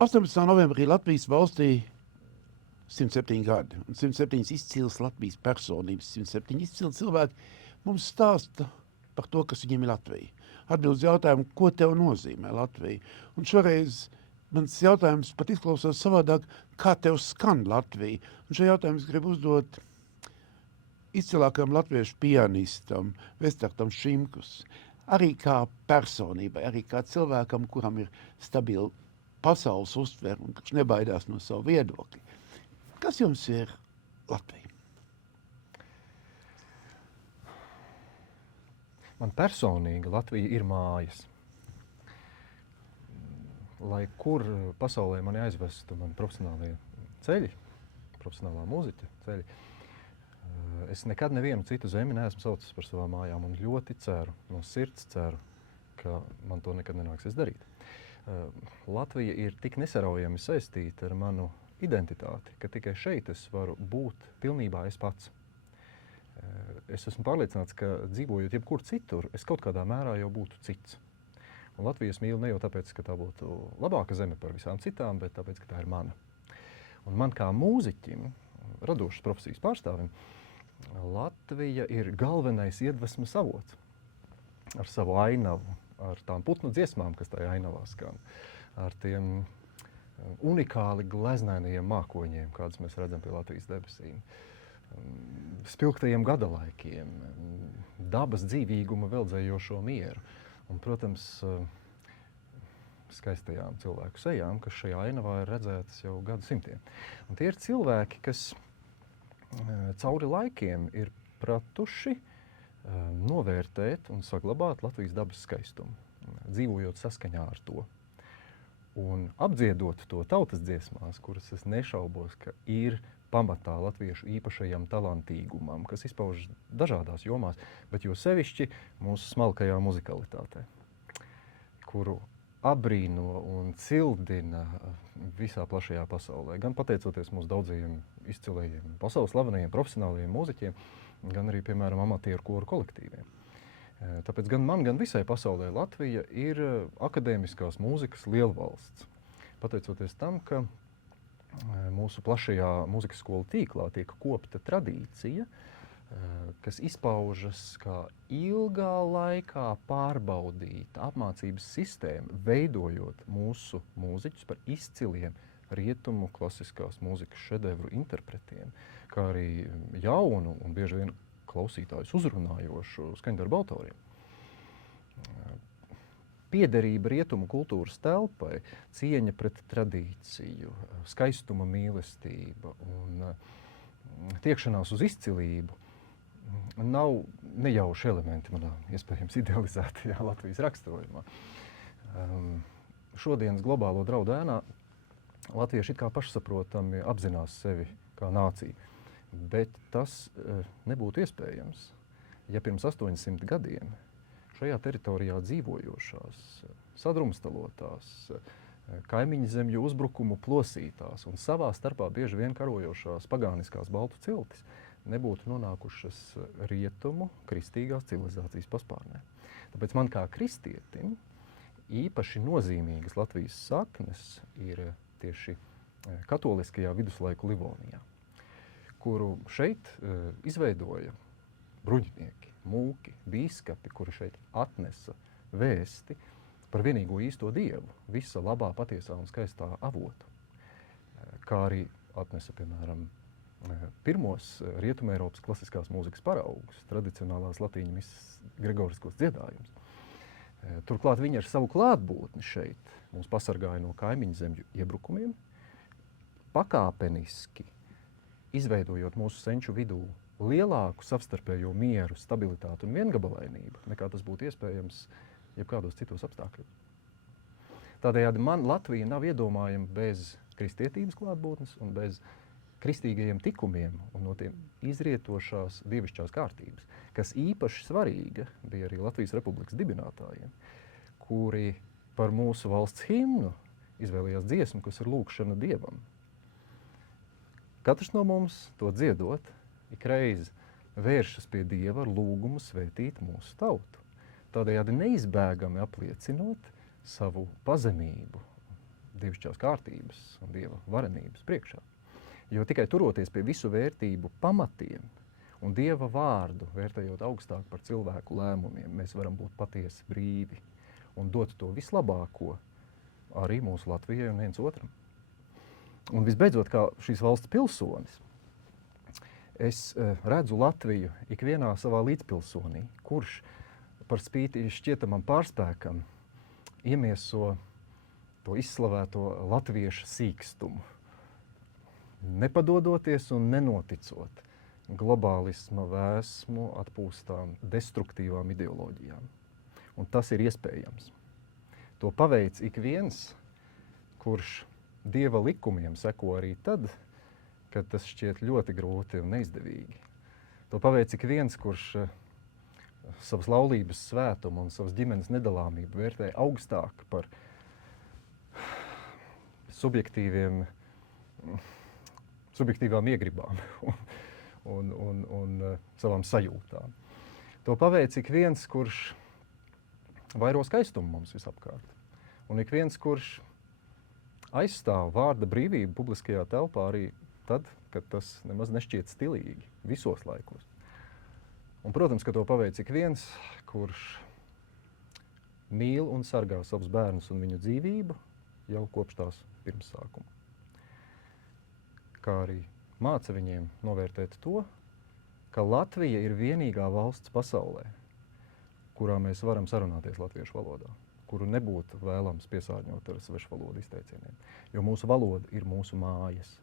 18. novembrī Latvijas valstī 107 gadi un 107 izcils Latvijas personības, 107 izcili cilvēki mums stāsta par to, kas viņiem ir Latvija. Atbild uz jautājumu, ko tev nozīmē Latvija. Un šoreiz mans jautājums pat izklausās savādāk, kā tev skan Latvija. Un šo jautājumu es gribu uzdot izcilākam latviešu pianistam, Vestartam Šimkus. Arī kā personībai, arī kā cilvēkam, kuram ir stabila pasaules uztver un kurš nebaidās no savu viedokļu. Kas jums ir Latvija? Man personīgi Latvija ir mājas. Lai kur pasaulē mani aizvestu mani profesionālie ceļi, profesionālā mūziķa ceļi, es nekad nevienu citu zemi neesmu saucis par savām mājām un ļoti ceru, no sirds ceru, ka man to nekad nenāksies darīt. Latvija ir tik nesaraujami saistīta ar manu identitāti, ka tikai šeit es varu būt pilnībā es pats. Es esmu pārliecināts, ka dzīvojot jebkur citur, es kaut kādā mērā jau būtu cits. Un Latviju es mīlu ne jau tāpēc, ka tā būtu labāka zeme par visām citām, bet tāpēc, ka tā ir mana. Un man kā mūziķim, radošas profesijas pārstāvim, Latvija ir galvenais iedvesmas avots ar savu ainavu, ar tām putnu dziesmām, kas tajā ainavā skan, ar tiem unikāli gleznainajiem mākoņiem, kādus mēs redzam pie Latvijas debesīm, spilgtajiem gadalaikiem, dabas dzīvīguma veldzējošo mieru un, protams, skaistajām cilvēku sejām, kas šajā ainavā ir redzētas jau gadsimtiem. Un tie ir cilvēki, kas cauri laikiem ir pratuši novērtēt un saglabāt Latvijas dabas skaistumu, dzīvojot saskaņā ar to. Un apdziedot to tautas dziesmās, kuras es nešaubos, ka ir pamatā latviešu īpašajam talantīgumam, kas izpaužas dažādās jomās, bet jo sevišķi mūsu smalkajā muzikalitātē, kuru abrīno un cildina visā plašajā pasaulē. Gan pateicoties mūsu daudzajiem izcilējiem, pasaules slavenajiem profesionālajiem mūziķiem, gan arī, piemēram, amatieru koru kolektīviem. Tāpēc gan man, gan visai pasaulē Latvija ir akadēmiskās mūzikas lielvalsts. Pateicoties tam, ka mūsu plašajā mūzikas skolu tīklā tiek kopta tradīcija, kas izpaužas kā ilgā laikā pārbaudīta apmācības sistēma, veidojot mūsu mūziķus par izciliem rietumu klasiskās mūzikas šedevru interpretiem, kā arī jaunu un bieži vien klausītājus uzrunājošu skaņdarbu autoriem. Piederība rietumu kultūras telpai, cieņa pret tradīciju, skaistuma mīlestība un tiekšanās uz izcilību nav nejauši elementi manā iespējams idealizētajā Latvijas raksturojumā. Šodienas globālo draudu ēnā latvieši it kā pašsaprotami apzinās sevi kā nāciju, bet tas nebūtu iespējams, ja pirms 800 gadiem šajā teritorijā dzīvojošās, sadrumstalotās, kaimiņu zemju uzbrukumu plosītās un savā starpā bieži vien karojošās pagāniskās baltu ciltis nebūtu nonākušas rietumu kristīgās civilizācijas paspārnē. Tāpēc man kā kristietim īpaši nozīmīgas Latvijas saknes ir tieši katoliskajā viduslaiku Livonijā, kuru šeit izveidoja bruņinieki, mūki, bīskapi, kuri šeit atnesa vēsti par vienīgo īsto Dievu, visa labā, patiesā un skaistā avotu, kā arī atnesa, piemēram, pirmos Rietumeiropas klasiskās mūzikas paraugus, tradicionālās latīņu misas gregoriskos dziedājumus. Turklāt viņi ar savu klātbūtni šeit mūs pasargāja no kaimiņu zemju iebrukumiem, pakāpeniski izveidojot mūsu senču vidū lielāku savstarpējo mieru, stabilitāti un viengabalainību, nekā tas būtu iespējams jebkādos citos apstākļos. Tādējādi man Latvija nav iedomājama bez kristietības klātbūtnes un bez kristīgajiem tikumiem un no tiem izrietošās dievišķās kārtības, kas īpaši svarīga bija arī Latvijas Republikas dibinātājiem, kuri par mūsu valsts himnu izvēlējās dziesmu, kas ir lūgšana Dievam. Katrs no mums to dziedot, ikreiz vēršas pie Dieva ar lūgumu svētīt mūsu tautu. Tādējādi neizbēgami apliecinot savu pazemību, dievišķās kārtības un Dieva varenības priekšā. Jo tikai turoties pie visu vērtību pamatiem un Dieva vārdu, vērtējot augstāk par cilvēku lēmumiem, mēs varam būt patiesi brīvi un dot to vislabāko arī mūsu Latvijai un viens otram. Un visbeidzot, kā šīs valsts pilsonis, es redzu Latviju ikvienā savā līdzpilsonī, kurš par spīti šķietamam pārspēkam iemieso to izslavēto latviešu sīkstumu, nepadodoties un nenoticot globālisma vēsmu atpūstām destruktīvām ideoloģijām. Un tas ir iespējams. To paveic ik viens, kurš Dieva likumiem seko arī tad, kad tas šķiet ļoti grūti un neizdevīgi. To paveic ik viens, kurš savas laulības svētumu un savas ģimenes nedalāmību vērtē augstāk par subjektīvām iegribām un savām sajūtām. To paveic ik viens, kurš vairo skaistumu mums visapkārt. Un ik viens, kurš aizstāv vārda brīvību publiskajā telpā arī tad, kad tas nemaz nešķiet stilīgi, visos laikos. Un, protams, ka to paveic ik viens, kurš mīl un sargā savus bērnus un viņu dzīvību jau kopš tās pirmsākuma. Kā arī māca viņiem novērtēt to, ka Latvija ir vienīgā valsts pasaulē, kurā mēs varam sarunāties latviešu valodā, kuru nebūtu vēlams piesārņot ar svešvalodu izteicieniem, jo mūsu valoda ir mūsu mājas.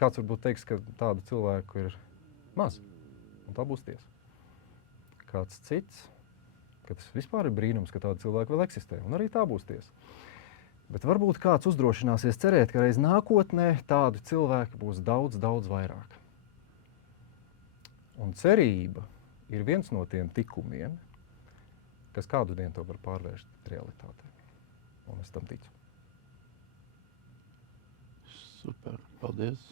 Kāds varbūt teiks, ka tādu cilvēku ir maz, un tā būs tiesa. Kāds cits, ka tas vispār ir brīnums, ka tādi cilvēki vēl eksistē, un arī tā būs tiesa. Bet varbūt kāds uzdrošināsies cerēt, ka reiz nākotnē tādu cilvēku būs daudz, daudz vairāk. Un cerība ir viens no tiem tikumiem, kas kādu dienu to var pārvērst realitātē. Un es tam ticu. Super, paldies.